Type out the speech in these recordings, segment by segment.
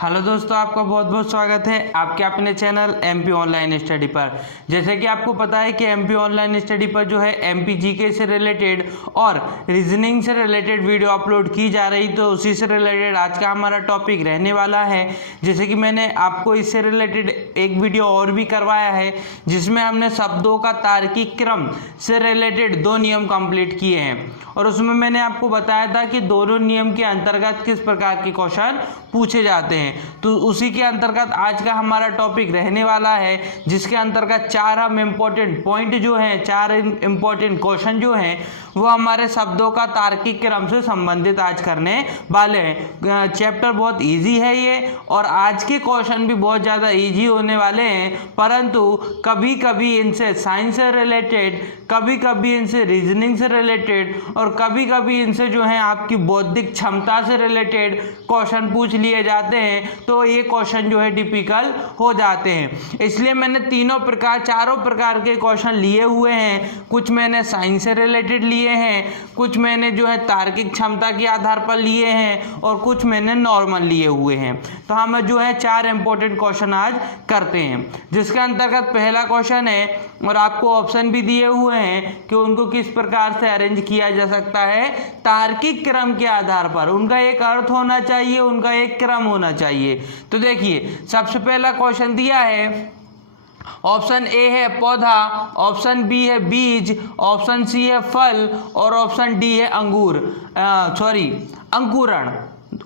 Hello दोस्तों, आपका बहुत बहुत स्वागत है आपके अपने चैनल एमपी ऑनलाइन स्टडी पर। जैसे कि आपको पता है कि एमपी ऑनलाइन स्टडी पर जो है एमपी जीके से रिलेटेड और रीजनिंग से रिलेटेड वीडियो अपलोड की जा रही, तो उसी से रिलेटेड आज का हमारा टॉपिक रहने वाला है। जैसे कि मैंने आपको इससे रिलेटेड एक वीडियो और भी करवाया है जिसमें हमने शब्दों का तार्किक क्रम से रिलेटेड 2 नियम कंप्लीट किए हैं, और उसमें मैंने आपको बताया था कि दोनों नियम के अंतर्गत किस प्रकार के क्वेश्चन पूछे जाते हैं। तो उसी के अंतर्गत आज का हमारा टॉपिक रहने वाला है, जिसके अंतर्गत 4 हम इम्पोर्टेंट पॉइंट जो हैं, 4 इम्पोर्टेंट क्वेश्चन जो हैं वो हमारे शब्दों का तार्किक क्रम से संबंधित आज करने वाले हैं। चैप्टर बहुत इजी है ये, और आज के क्वेश्चन भी बहुत ज़्यादा इजी होने वाले हैं, परंतु कभी कभी इनसे साइंस से रिलेटेड, कभी कभी इनसे रीजनिंग से रिलेटेड, और कभी कभी इनसे जो है आपकी बौद्धिक क्षमता से रिलेटेड क्वेश्चन पूछ लिए जाते हैं। तो ये क्वेश्चन जो है टिपिकल हो जाते हैं, इसलिए मैंने चारों प्रकार के क्वेश्चन लिए हुए हैं। कुछ मैंने साइंस से रिलेटेड लिए हैं, कुछ मैंने जो है तार्किक क्षमता के आधार पर लिए हैं, और कुछ मैंने नॉर्मल लिए हुए हैं। तो हम जो है 4 इंपॉर्टेंट क्वेश्चन आज करते हैं, जिसके अंतर्गत पहला क्वेश्चन है, और आपको ऑप्शन भी दिए हुए हैं कि उनको किस प्रकार से अरेंज किया जा सकता है। तार्किक क्रम के आधार पर उनका एक अर्थ होना चाहिए, उनका एक क्रम होना चाहिए। तो देखिए, सबसे पहला क्वेश्चन दिया है, ऑप्शन ए है पौधा, ऑप्शन बी है बीज, ऑप्शन सी है फल, और ऑप्शन डी है अंकुरण।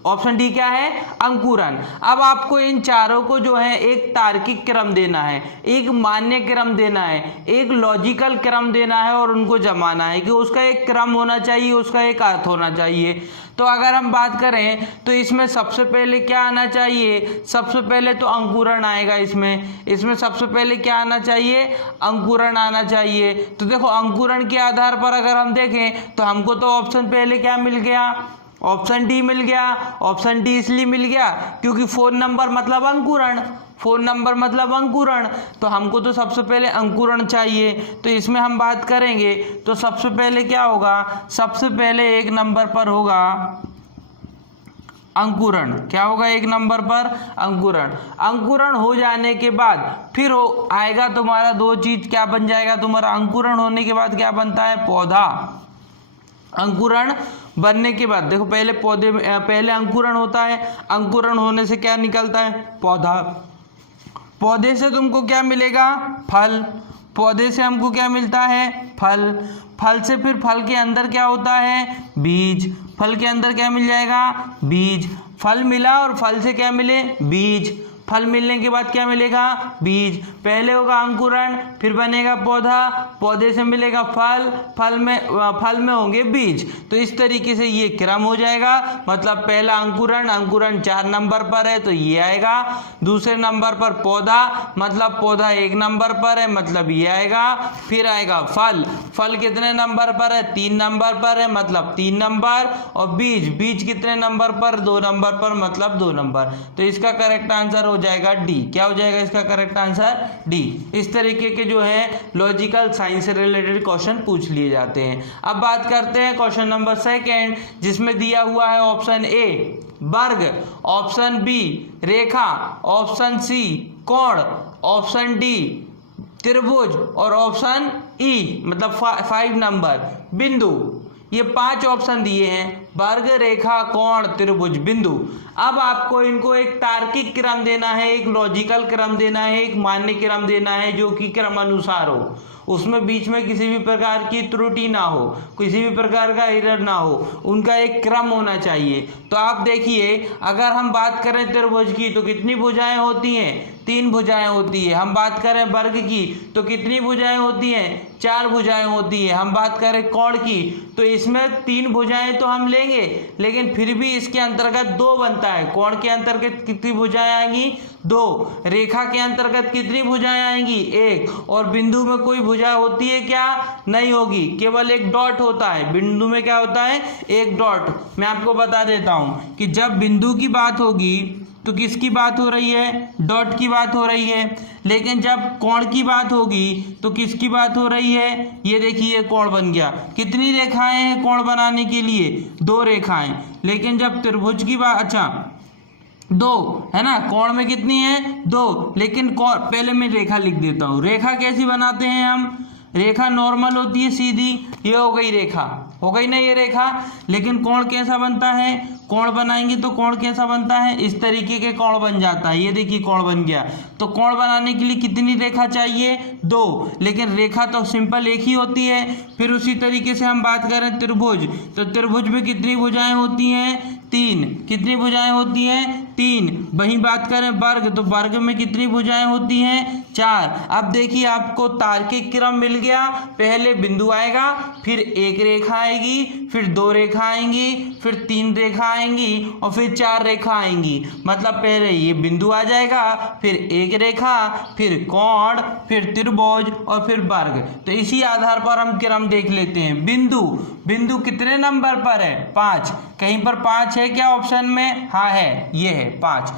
ऑप्शन डी क्या है? अंकुरण। अब आपको इन चारों को जो है एक तार्किक क्रम देना है, एक मान्य क्रम देना है, एक लॉजिकल क्रम देना है, और उनको जमाना है कि उसका एक क्रम होना चाहिए, उसका एक अर्थ होना चाहिए। तो अगर हम बात करें तो इसमें सबसे पहले क्या आना चाहिए? सबसे पहले तो अंकुरण आएगा। इसमें सबसे पहले क्या आना चाहिए? अंकुरण आना चाहिए। तो देखो, अंकुरण के आधार पर अगर हम देखें तो हमको तो ऑप्शन पहले क्या मिल गया? ऑप्शन डी मिल गया। ऑप्शन डी इसलिए मिल गया क्योंकि फोन नंबर मतलब अंकुरण, फोन नंबर मतलब अंकुरण, तो हमको तो सबसे पहले अंकुरण चाहिए। तो इसमें हम बात करेंगे तो सबसे पहले क्या होगा? सबसे पहले 1 नंबर पर होगा अंकुरण। क्या होगा 1 नंबर पर? अंकुरण। अंकुरण हो जाने के बाद फिर आएगा तुम्हारा 2 चीज, क्या बन जाएगा तुम्हारा? अंकुरण होने के बाद क्या बनता है? पौधा। अंकुरण बनने के बाद देखो, पहले अंकुरण होता है, अंकुरण होने से क्या निकलता है? पौधा। पौधे से तुमको क्या मिलेगा? फल। पौधे से हमको क्या मिलता है? फल। फल से फिर फल के अंदर क्या होता है? बीज। फल के अंदर क्या मिल जाएगा? बीज। फल मिला और फल से क्या मिले? बीज। फल मिलने के बाद क्या मिलेगा? बीज। पहले होगा अंकुरण, फिर बनेगा पौधा, पौधे से मिलेगा फल, फल में होंगे बीज। तो इस तरीके से ये क्रम हो जाएगा। मतलब पहला अंकुरण, अंकुरण 4 नंबर पर है तो ये आएगा। दूसरे नंबर पर पौधा, मतलब पौधा 1 नंबर पर है, मतलब ये आएगा। फिर आएगा फल, फल कितने नंबर पर है? 3 नंबर पर है, मतलब 3 नंबर। और बीज, बीज कितने नंबर पर? 2 नंबर पर, मतलब 2 नंबर। तो इसका करेक्ट आंसर हो जाएगा डी। क्या हो जाएगा इसका करेक्ट आंसर? डी। इस तरीके के जो है लॉजिकल साइंस से रिलेटेड क्वेश्चन पूछ लिए जाते हैं। अब बात करते हैं क्वेश्चन नंबर 2, जिसमें दिया हुआ है ऑप्शन ए वर्ग, ऑप्शन बी रेखा, ऑप्शन सी कोण, ऑप्शन डी त्रिभुज, और ऑप्शन ई मतलब 5 नंबर बिंदु। ये 5 ऑप्शन दिए हैं, वर्ग, रेखा, कोण, त्रिभुज, बिंदु। अब आपको इनको एक तार्किक क्रम देना है, एक लॉजिकल क्रम देना है, एक मान्य क्रम देना है, जो कि क्रमानुसार हो, उसमें बीच में किसी भी प्रकार की त्रुटि ना हो, किसी भी प्रकार का एरर ना हो, उनका एक क्रम होना चाहिए। तो आप देखिए, अगर हम बात करें त्रिभुज की तो कितनी भुजाएं होती हैं? 3 भुजाएं होती है। हम बात करें वर्ग की तो कितनी भुजाएं होती हैं? 4 भुजाएं होती है। हम बात करें कोण की तो इसमें 3 भुजाएं तो हम लेंगे, लेकिन फिर भी इसके अंतर्गत 2 बनता है। कोण के अंतर्गत कितनी भुजाएं आएंगी? 2। रेखा के अंतर्गत कितनी भुजाएं आएंगी? 1। और बिंदु में कोई भुजा होती है क्या? नहीं होगी, केवल एक डॉट होता है। बिंदु में क्या होता है? एक डॉट। मैं आपको बता देता हूं कि जब बिंदु की बात होगी तो किसकी बात हो रही है? डॉट की बात हो रही है। लेकिन जब कोण की बात होगी तो किसकी बात हो रही है? ये देखिए, कोण बन गया। कितनी रेखाएं हैं कोण बनाने के लिए? 2 रेखाएं। लेकिन जब त्रिभुज की बात, अच्छा दो, है ना। कोण में कितनी है? दो। लेकिन पहले मैं रेखा लिख देता हूँ। रेखा कैसी बनाते हैं हम? रेखा नॉर्मल होती है सीधी, ये हो गई रेखा, हो गई ना ये रेखा। लेकिन कोण कैसा बनता है? कोण बनाएंगे तो कोण कैसा बनता है? इस तरीके के कोण बन जाता है। ये देखिए कोण बन गया। तो कोण बनाने के लिए कितनी रेखा चाहिए? दो। लेकिन रेखा तो सिंपल एक ही होती है। फिर उसी तरीके से हम बात करें त्रिभुज, तो त्रिभुज में कितनी भुजाएं होती हैं? तीन। कितनी भुजाएं होती हैं? तीन। वहीं बात करें वर्ग, तो वर्ग में कितनी भुजाएं होती हैं? चार। अब देखिए आपको तार्किक क्रम मिल गया। पहले बिंदु आएगा, फिर एक रेखा आएगी, फिर दो रेखा आएंगी, फिर तीन रेखा आएंगी और फिर चार रेखा आएंगी। मतलब पहले ये बिंदु आ जाएगा, फिर एक रेखा, फिर कोण, फिर त्रिभुज और फिर वर्ग। तो इसी आधार पर हम क्रम देख लेते हैं। बिंदु, बिंदु कितने नंबर पर है? 5। कहीं पर 5 है क्या ऑप्शन में? हाँ है, ये है 5।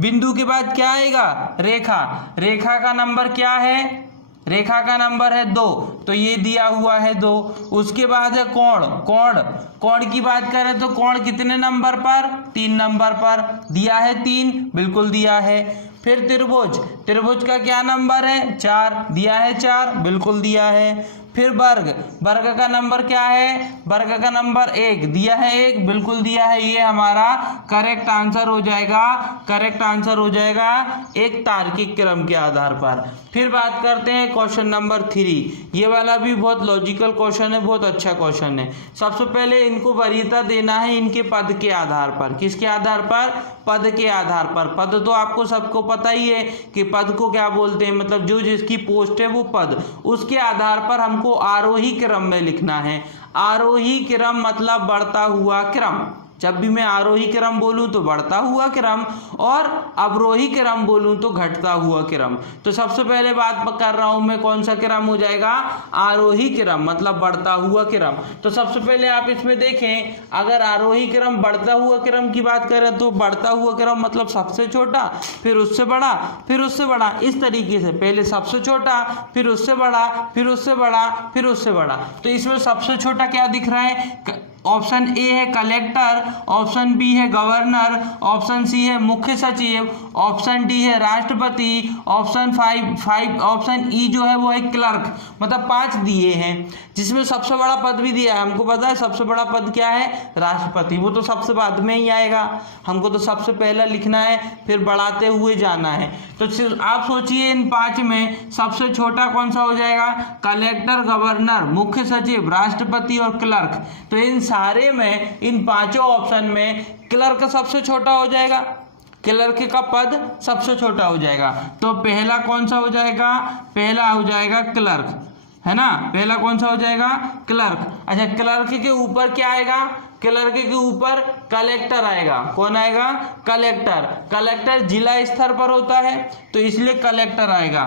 बिंदु के बाद क्या आएगा? रेखा। रेखा का नंबर क्या है? रेखा का नंबर है 2, तो ये दिया हुआ है 2। उसके बाद है कोण। कोण, कोण की बात करें तो कोण कितने नंबर पर? 3 नंबर पर। दिया है 3, बिल्कुल दिया है। फिर त्रिभुज, त्रिभुज का क्या नंबर है? 4। दिया है 4, बिल्कुल दिया है। फिर वर्ग, वर्ग का नंबर क्या है? वर्ग का नंबर 1। दिया है 1, बिल्कुल दिया है। ये हमारा करेक्ट आंसर हो जाएगा, करेक्ट आंसर हो जाएगा एक तार्किक क्रम के आधार पर। फिर बात करते हैं क्वेश्चन नंबर 3। ये वाला भी बहुत लॉजिकल क्वेश्चन है, बहुत अच्छा क्वेश्चन है। सबसे पहले इनको वरीयता देना है इनके पद के आधार पर। किसके आधार पर? पद के आधार पर। पद तो आपको सबको पता ही है कि पद को क्या बोलते हैं, मतलब जो जिसकी पोस्ट है वो पद। उसके आधार पर हमको आरोही क्रम में लिखना है। आरोही क्रम मतलब बढ़ता हुआ क्रम। जब भी मैं आरोही क्रम बोलूं तो बढ़ता हुआ क्रम, और अवरोही क्रम बोलूं तो घटता हुआ क्रम। तो सबसे पहले बात कर रहा हूं मैं, कौन सा क्रम हो जाएगा? आरोही क्रम, मतलब बढ़ता हुआ क्रम। तो सबसे पहले आप इसमें देखें, अगर आरोही क्रम बढ़ता हुआ क्रम की बात करें तो बढ़ता हुआ क्रम मतलब सबसे छोटा, फिर उससे बड़ा, फिर उससे बड़ा, इस तरीके से। पहले सबसे छोटा, फिर उससे बड़ा, फिर उससे बड़ा, फिर उससे बड़ा। तो इसमें सबसे छोटा क्या दिख रहा है? ऑप्शन ए है कलेक्टर, ऑप्शन बी है गवर्नर, ऑप्शन सी है मुख्य सचिव, ऑप्शन डी है राष्ट्रपति, ऑप्शन 5 ऑप्शन ई जो है वो है क्लर्क। मतलब 5 दिए हैं, जिसमें सबसे बड़ा पद भी दिया है। हमको पता है सबसे बड़ा पद क्या है? राष्ट्रपति। वो तो सबसे बाद में ही आएगा, हमको तो सबसे पहला लिखना है, फिर बढ़ाते हुए जाना है। तो आप सोचिए इन 5 में सबसे छोटा कौन सा हो जाएगा? कलेक्टर, गवर्नर, मुख्य सचिव, राष्ट्रपति और क्लर्क। तो इन सारे में, इन 5 ऑप्शन में क्लर्क सबसे छोटा हो जाएगा। क्लर्क का पद सबसे छोटा हो जाएगा। तो पहला कौन सा हो जाएगा? पहला हो जाएगा क्लर्क, है ना। पहला कौन सा हो जाएगा? क्लर्क। अच्छा, क्लर्क के ऊपर क्या आएगा? क्लर्क के ऊपर कलेक्टर आएगा। कौन आएगा? कलेक्टर। कलेक्टर जिला स्तर पर होता है तो इसलिए कलेक्टर आएगा।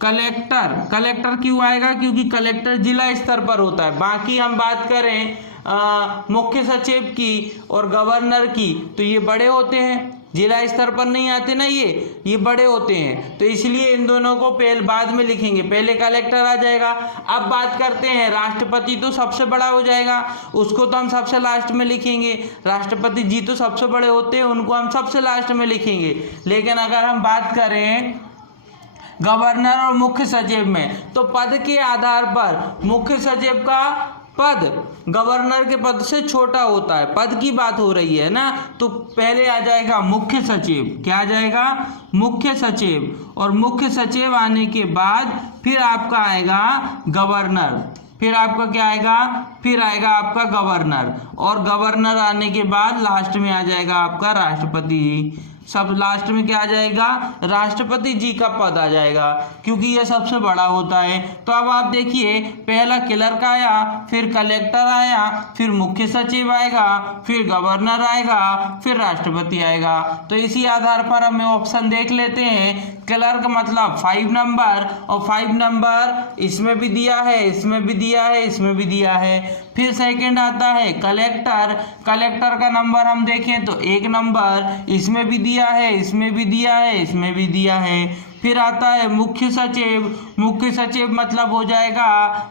कलेक्टर, कलेक्टर क्यों आएगा? क्योंकि कलेक्टर जिला स्तर पर होता है। बाकी हम बात करें मुख्य सचिव की और गवर्नर की, तो ये बड़े होते हैं, जिला स्तर पर नहीं आते ना, ये बड़े होते हैं। तो इसलिए इन दोनों को पहले बाद में लिखेंगे, पहले कलेक्टर आ जाएगा। अब बात करते हैं राष्ट्रपति, तो सबसे बड़ा हो जाएगा, उसको तो हम सबसे लास्ट में लिखेंगे। राष्ट्रपति जी तो सबसे बड़े होते हैं, उनको हम सबसे लास्ट में लिखेंगे। लेकिन अगर हम बात करें गवर्नर और मुख्य सचिव में, तो पद के आधार पर मुख्य सचिव का पद गवर्नर के पद से छोटा होता है। पद की बात हो रही है ना, तो पहले आ जाएगा मुख्य सचिव। क्या आ जाएगा? मुख्य सचिव। और मुख्य सचिव आने के बाद फिर आपका आएगा गवर्नर। फिर आपका क्या आएगा? फिर आएगा आपका गवर्नर। और गवर्नर आने के बाद लास्ट में आ जाएगा आपका राष्ट्रपति जी। सब लास्ट में क्या आ जाएगा? राष्ट्रपति जी का पद आ जाएगा, क्योंकि ये सबसे बड़ा होता है। तो अब आप देखिए, पहला क्लर्क आया, फिर कलेक्टर आया, फिर मुख्य सचिव आएगा, फिर गवर्नर आएगा, फिर राष्ट्रपति आएगा। तो इसी आधार पर हमें ऑप्शन देख लेते हैं। क्लर्क मतलब 5 नंबर, और 5 नंबर इसमें भी दिया है, इसमें भी दिया है, इसमें भी दिया है। फिर सेकंड आता है कलेक्टर। कलेक्टर का नंबर हम देखें तो 1 नंबर, इसमें भी दिया है, इसमें भी दिया है, इसमें भी दिया है। फिर आता है मुख्य सचिव, मुख्य सचिव मतलब हो जाएगा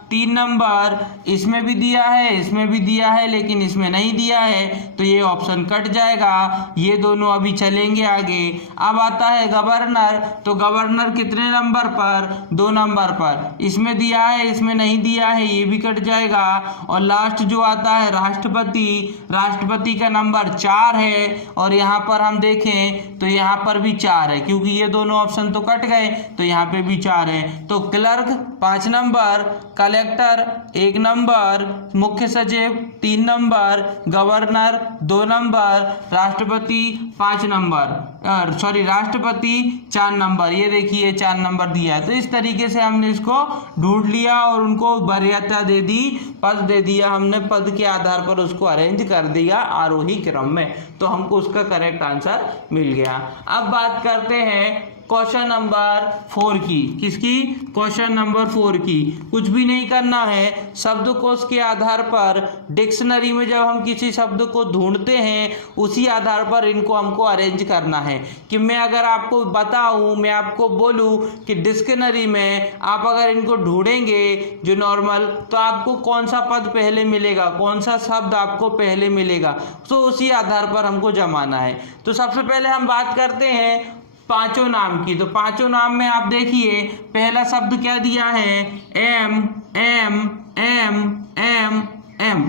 3 नंबर, इसमें भी दिया है इसमें भी दिया है लेकिन इसमें नहीं दिया है तो ये ऑप्शन कट जाएगा, ये दोनों अभी चलेंगे आगे। अब आता है गवर्नर, तो गवर्नर कितने नंबर पर, 2 नंबर पर, इसमें दिया है इसमें नहीं दिया है, ये भी कट जाएगा। और लास्ट जो आता है राष्ट्रपति, राष्ट्रपति का नंबर 4 है और यहाँ पर हम देखें तो यहाँ पर भी 4 है, क्योंकि ये दोनों ऑप्शन तो कट गए तो यहाँ पे भी 4 है। तो क्लर्क 5 नंबर, कलेक्टर 1 नंबर, मुख्य सचिव 3 नंबर, गवर्नर 2 नंबर, राष्ट्रपति 5 नंबर, सॉरी राष्ट्रपति 4 नंबर, ये देखिए 4 नंबर दिया है। तो इस तरीके से हमने इसको ढूंढ लिया और उनको वरीयता दे दी, पद दे दिया हमने, पद के आधार पर उसको अरेंज कर दिया आरोही क्रम में, तो हमको उसका करेक्ट आंसर मिल गया। अब बात करते हैं क्वेश्चन नंबर 4 की, किसकी, क्वेश्चन नंबर 4 की। कुछ भी नहीं करना है, शब्दकोश के आधार पर डिक्शनरी में जब हम किसी शब्द को ढूंढते हैं उसी आधार पर इनको हमको अरेंज करना है। कि मैं अगर आपको बताऊं, मैं आपको बोलूं कि डिक्शनरी में आप अगर इनको ढूंढेंगे जो नॉर्मल, तो आपको कौन सा पद पहले मिलेगा, कौन सा शब्द आपको पहले मिलेगा, तो उसी आधार पर हमको जमाना है। तो सबसे पहले हम बात करते हैं पांचों नाम की। तो पांचों नाम में आप देखिए पहला शब्द क्या दिया है, M M M M M,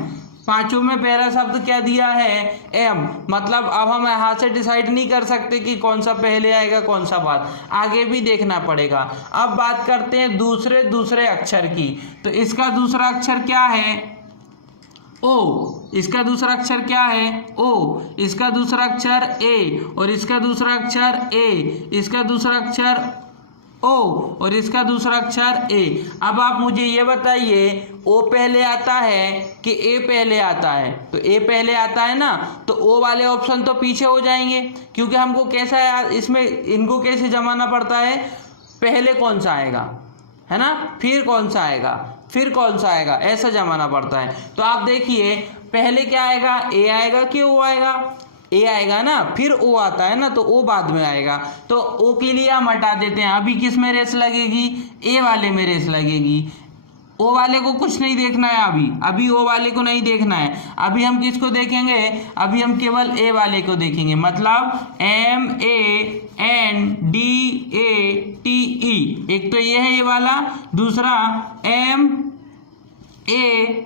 पांचों में पहला शब्द क्या दिया है, एम। मतलब अब हम यहाँ से डिसाइड नहीं कर सकते कि कौन सा पहले आएगा कौन सा बाद, आगे भी देखना पड़ेगा। अब बात करते हैं दूसरे अक्षर की। तो इसका दूसरा अक्षर क्या है, ओ, इसका दूसरा अक्षर क्या है, ओ, इसका दूसरा अक्षर ए, और इसका दूसरा अक्षर ए, इसका दूसरा अक्षर ओ, और इसका दूसरा अक्षर ए। अब आप मुझे ये बताइए ओ पहले आता है कि ए पहले आता है। तो ए पहले आता है ना, तो ओ वाले ऑप्शन तो पीछे हो जाएंगे, क्योंकि हमको कैसा है इसमें इनको कैसे जमाना पड़ता है, पहले कौन सा आएगा है ना, फिर कौन सा आएगा, फिर कौन सा आएगा, ऐसा जमाना पड़ता है। तो आप देखिए पहले क्या आएगा, ए आएगा कि ओ आएगा, ए आएगा ना, फिर ओ आता है ना, तो ओ बाद में आएगा। तो ओ के लिए हम हटा देते हैं। अभी किस में रेस लगेगी, ए वाले में रेस लगेगी। ओ वाले को कुछ नहीं देखना है, अभी ओ वाले को नहीं देखना है। अभी हम किसको देखेंगे, अभी हम केवल ए वाले को देखेंगे। मतलब M A N D A T E, एक तो ये है ये वाला, दूसरा M A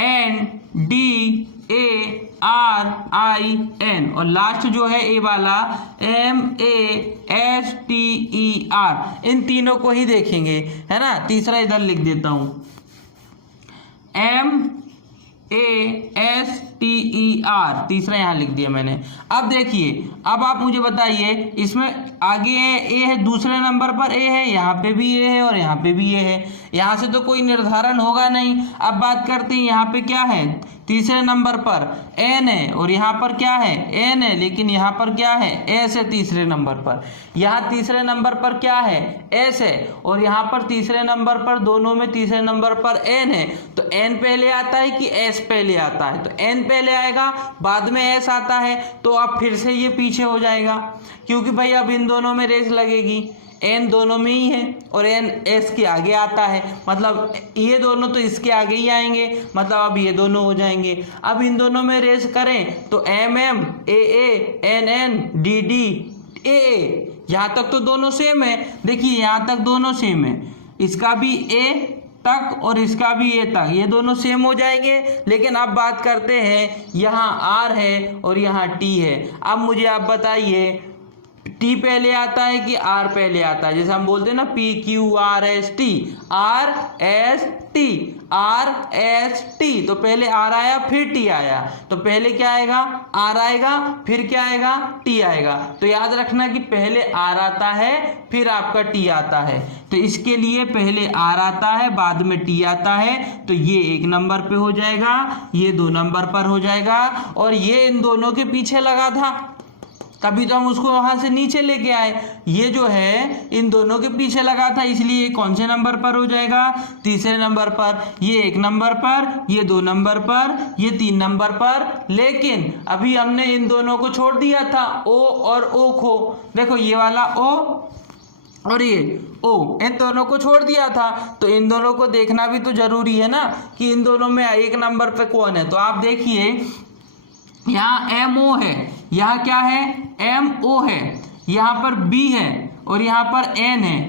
N D A R I N, और लास्ट जो है ए वाला M A S T E R. इन तीनों को ही देखेंगे, है ना। तीसरा इधर लिख देता हूं, M A S T E R, तीसरा यहां लिख दिया मैंने। अब देखिए, अब आप मुझे बताइए इसमें आगे ए है, दूसरे नंबर पर ए है, यहाँ पे भी ए है और यहाँ पे भी ए है, यहाँ से तो कोई निर्धारण होगा नहीं। अब बात करते हैं यहाँ पे क्या है, तीसरे नंबर पर एन है और यहाँ पर क्या है, एन है, लेकिन यहाँ पर क्या है, एस है तीसरे नंबर पर। यहाँ तीसरे नंबर पर क्या है, एस है, और यहाँ पर तीसरे नंबर पर, दोनों में तीसरे नंबर पर एन है। तो एन पहले आता है कि एस पहले आता है, तो एन पहले आएगा, बाद में एस आता है, तो अब फिर से ये पीछे हो जाएगा, क्योंकि भाई अब इन दोनों में रेस लगेगी। एन दोनों में ही है और एन एस के आगे आता है, मतलब ये दोनों तो इसके आगे ही आएंगे, मतलब अब ये दोनों हो जाएंगे। अब इन दोनों में रेस करें तो M M A N N D D A, यहाँ तक तो दोनों सेम है। देखिए यहाँ तक दोनों सेम है, इसका भी ए तक और इसका भी ए तक, ये दोनों सेम हो जाएंगे। लेकिन अब बात करते हैं, यहाँ आर है और यहाँ टी है। अब मुझे आप बताइए टी पहले आता है कि आर पहले आता है, जैसे हम बोलते हैं ना P Q R S T, R S T, R S T, तो पहले आर आया फिर टी आया, तो पहले क्या आएगा, आर आएगा, फिर क्या आएगा, टी आएगा। तो याद रखना कि पहले आर आता है फिर आपका टी आता है, तो इसके लिए पहले आर आता है बाद में टी आता है, तो ये 1 नंबर पे हो जाएगा, ये 2 नंबर पर हो जाएगा, और ये इन दोनों के पीछे लगा था, तभी तो हम उसको वहां से नीचे लेके आए। ये जो है इन दोनों के पीछे लगा था, इसलिए कौन से नंबर पर हो जाएगा, तीसरे नंबर पर। ये 1 नंबर पर, ये 2 नंबर पर, ये 3 नंबर पर। लेकिन अभी हमने इन दोनों को छोड़ दिया था, ओ और ओ को। देखो ये वाला ओ और ये ओ, इन दोनों को छोड़ दिया था, तो इन दोनों को देखना भी तो जरूरी है ना कि इन दोनों में 1 नंबर पे कौन है। तो आप देखिए यहाँ एम ओ है, यहाँ क्या है, एम ओ है, यहाँ पर बी है और यहाँ पर एन है।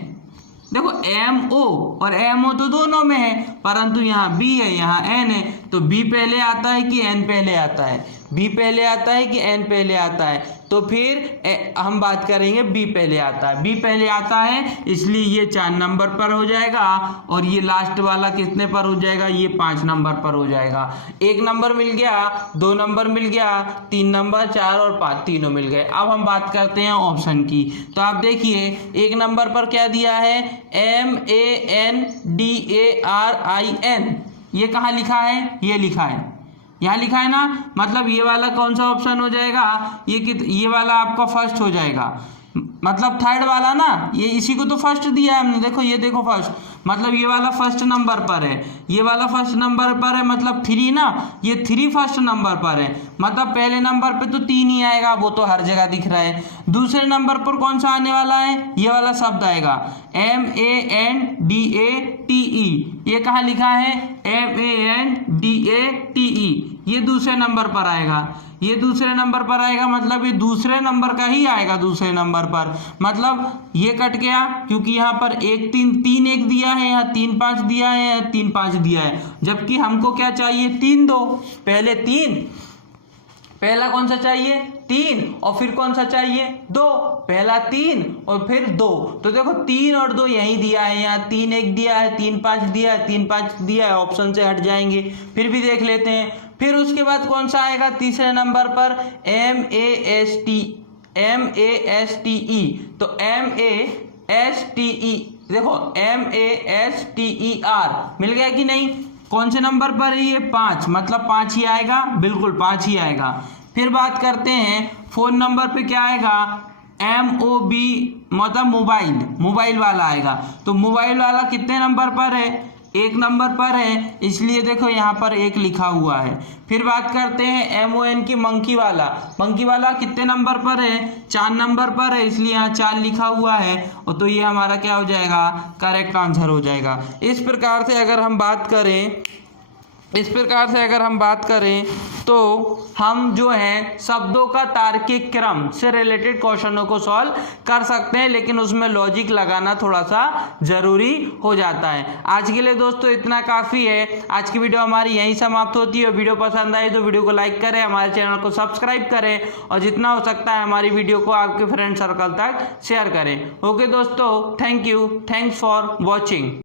देखो एम ओ और एम ओ तो दोनों में है, परंतु यहाँ बी है, यहाँ एन है। तो बी पहले आता है कि एन पहले आता है, बी पहले आता है कि एन पहले आता है। तो फिर हम बात करेंगे बी पहले आता है, बी पहले आता है, इसलिए ये 4 नंबर पर हो जाएगा और ये लास्ट वाला कितने पर हो जाएगा, ये 5 नंबर पर हो जाएगा। 1 नंबर मिल गया, 2 नंबर मिल गया, 3 नंबर, 4 और 5 तीनों मिल गए। अब हम बात करते हैं ऑप्शन की। तो आप देखिए 1 नंबर पर क्या दिया है, MANDARIN। ये कहाँ लिखा है, ये लिखा है, यहाँ लिखा है ना, मतलब ये वाला कौन सा ऑप्शन हो जाएगा, ये वाला आपका फर्स्ट हो जाएगा, मतलब थर्ड वाला ना, ये इसी को तो फर्स्ट दिया है हमने। देखो ये देखो फर्स्ट, मतलब ये वाला फर्स्ट नंबर पर है, ये वाला फर्स्ट नंबर पर है, मतलब 3 ना, ये 3 फर्स्ट नंबर पर है, मतलब पहले नंबर पे तो 3 ही आएगा, वो तो हर जगह दिख रहा है। दूसरे नंबर पर कौन सा आने वाला है, ये वाला शब्द आएगा MANDATE। ये कहाँ लिखा है, MANDATE, ये दूसरे नंबर पर आएगा, ये दूसरे नंबर पर आएगा, मतलब ये दूसरे नंबर का ही आएगा दूसरे नंबर पर। मतलब ये कट गया क्योंकि यहाँ पर 1 3 1 दिया है, यहाँ 3 5 दिया है, यहाँ 3 5 दिया है, जबकि हमको क्या चाहिए, 3 2, पहले 3, पहला कौन सा चाहिए, 3, और फिर कौन सा चाहिए, 2, पहला 3 और फिर 2। तो देखो 3 और 2 यहीं दिया है, यहाँ 3 1 दिया है, 3 5 दिया है, 3 5 दिया है, ऑप्शन से हट जाएंगे, फिर भी देख लेते हैं। फिर उसके बाद कौन सा आएगा तीसरे नंबर पर, MASTE। तो MASTE, देखो MASTER मिल गया कि नहीं, कौन से नंबर पर है ये, 5, मतलब 5 ही आएगा, बिल्कुल 5 ही आएगा। फिर बात करते हैं 4 नंबर पे क्या आएगा, MOB, मतलब मोबाइल वाला आएगा। तो मोबाइल वाला कितने नंबर पर है, 1 नंबर पर है, इसलिए देखो यहाँ पर 1 लिखा हुआ है। फिर बात करते हैं MON की, मंकी वाला कितने नंबर पर है, 4 नंबर पर है, इसलिए यहाँ 4 लिखा हुआ है, और तो ये हमारा क्या हो जाएगा, करेक्ट आंसर हो जाएगा। इस प्रकार से अगर हम बात करें तो हम जो है शब्दों का तार्किक क्रम से रिलेटेड क्वेश्चनों को सॉल्व कर सकते हैं, लेकिन उसमें लॉजिक लगाना थोड़ा सा जरूरी हो जाता है। आज के लिए दोस्तों इतना काफ़ी है, आज की वीडियो हमारी यहीं समाप्त होती है। वीडियो पसंद आई तो वीडियो को लाइक करें, हमारे चैनल को सब्सक्राइब करें, और जितना हो सकता है हमारी वीडियो को आपके फ्रेंड सर्कल तक शेयर करें। ओके दोस्तों, thank you, thanks for watching.